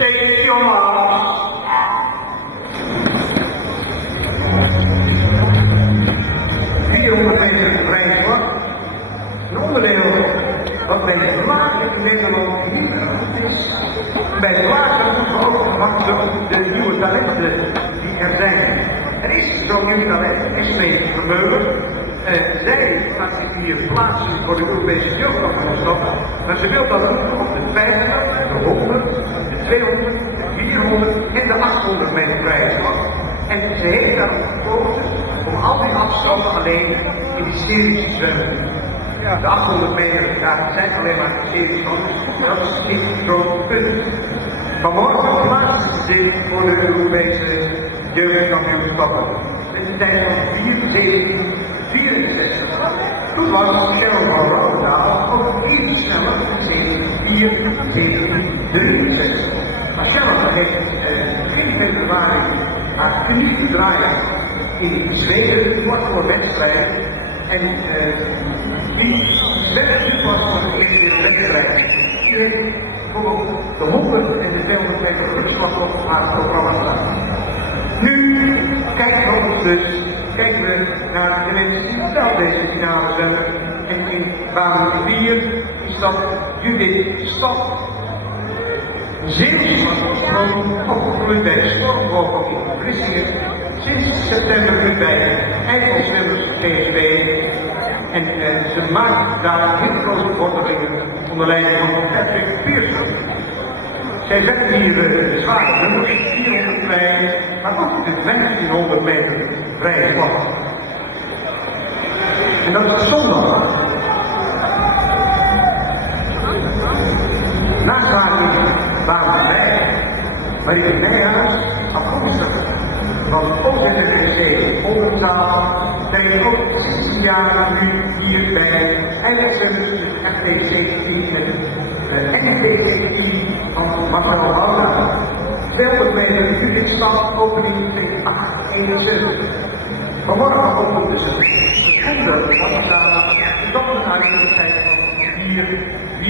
Take your marks. Hier ongeveer de prijs wordt. Een onderdeel wat bij de laagste in Nederland niet genoemd is. Bij de laagste ook afhankelijk de nieuwe talenten die er zijn. Er is zo'n nieuw talent, Esmee Vermeulen. Zij gaat zich hier plaatsen voor de Europese jeugdkampioenschap, maar ze wil dat doen op de 50, de 100, de 200, de 400 en de 800 meter vrije slag. En ze heeft daarom gekozen om al die afstanden alleen in die series te zwemmen. De 800 meter, daar zijn alleen maar series van, dat is niet zo'n punt. Vanmorgen plaatsen ze zich voor de Europese jeugdkampioenschappen. Met een tijd van 4:17:64. Toen was Cheryl van Roosendaal ook iets sneller in 4:17:63. Maar Cheryl heeft begin februari haar unieke draai in Zweden, vlak voor wedstrijd. En die zwemmer was van de eerste wedstrijd. Die heeft voor de 100 en de 200 meter rugslag op haar programma staan. Nu kijken we ons dus. Kijken we naar de mensen die wel deze finale zwemmen. En in baan 4 is dat Judith Stap. Zeeuwse opgegroeid bij de Stormvogel in Vlissingen. Sinds september nu bij IJsselzwemmers TSB. En ze maakt daar heel grote vorderingen onder leiding van Patrick Pearson. Zij zetten hier de zware nummers, 400 vrij, maar ook de 1500 meter vrije slag. En dat is zondag. Na zaken baan 5, Marie Nijhuis, afkomstig van OZSC Oldenzaal, zijn ook 16 jaar nu hier bij IJsselzwemmers, het FTC-team met het NFTC-team van Marcel Houda. 200 meter Judith Stap, opening 8:71. Vanmorgen opent ze de andere Houda, dat is een uitzending van 4:24.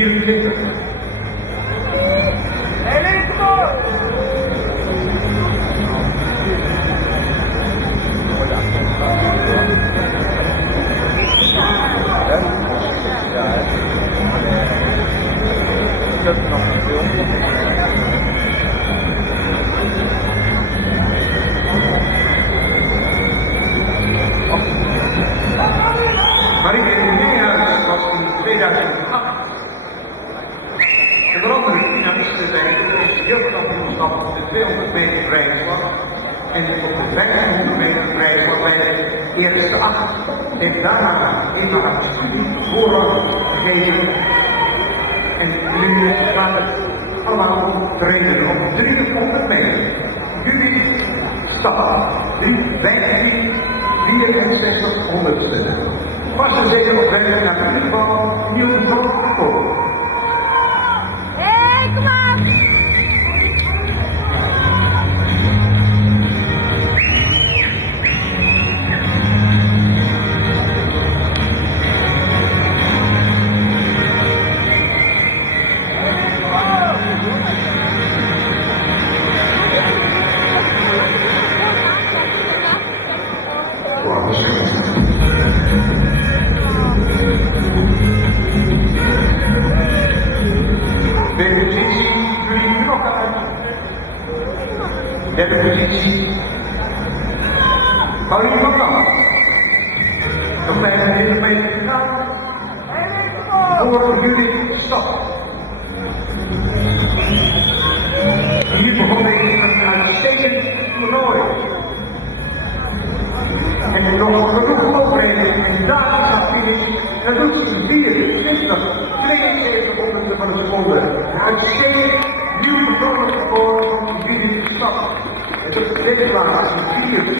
Dat is nog een film. Marie Nijhuis was in 2008 onder andere finaliste bij het Europese jeugdkampioenschap op de 200 meter vrije slag en op de 1500 meter vrije slag bij de eerste 8. Heeft daarna even haar studie voorrang gegeven. En nu gaat het allemaal trainen op 300 meter. Judith Stap, 3:15, 64 honderdste. Was er zeker op weg naar in ieder geval nieuw niveau. Hé, kom maar! Derde positie, Pauline van Kamp. Nog 25 meter te gaan. Voor Judith Stap. Hier begon ik een uitstekend toernooi. En nog genoeg mogelijkheden en daar gaat finish. Dat doet ze 24, 72 honderdste van een seconde. Een uitstekend nieuw persoonlijk record van Judith Stap. Het is de tweede plaats, 4.